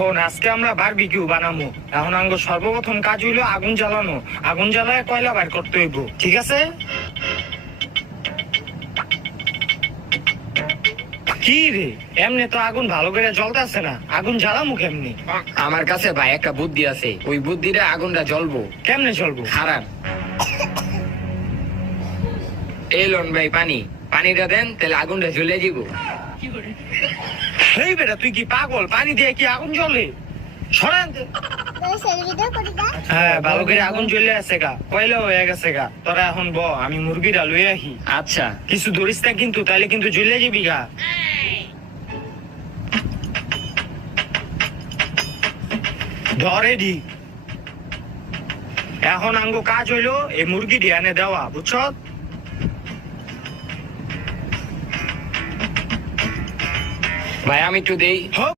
শোন, আজকে আমরা বারবিকিউ বানামু। এখন আঙ্গ সর্বপ্রথম কাজ হইলো আগুন জ্বালানো। আগুন জ্বালায় কয়লা বাইর করতে হইব, ঠিক আছে? কি রে, এমনি তো আগুন ভালো করে জ্বলতেছে না, আগুন জ্বালামু কেমনি? আমার কাছে ভাই একটা বুদ্ধি আছে, ওই বুদ্ধিটা আগুনটা জ্বলবো। কেমনে চলবো? খারাপ। এই লোন ভাই পানিটা দেন, তাহলে আগুনটা জ্বলে দিব। এই বেটা, তুই কি পাগল? পানি দিয়ে কি আগুন জ্বলে? সরান দে। হ্যাঁ, ভালো করে আগুন জ্বলে আছে গা, কয়লা হয়ে গেছে গা। তোরা এখন ব, আমি মুরগিটা লই আহি। আচ্ছা। কিছু ধরিস না কিন্তু, তাইলে কিন্তু জ্বলে যাবি গা। ধরে দি। এখন আঙ্গ কাজ হইলো এই মুরগি ডিয়ানে দেওয়া, বুঝছ? ভাই আমি একটু দেই। হোক।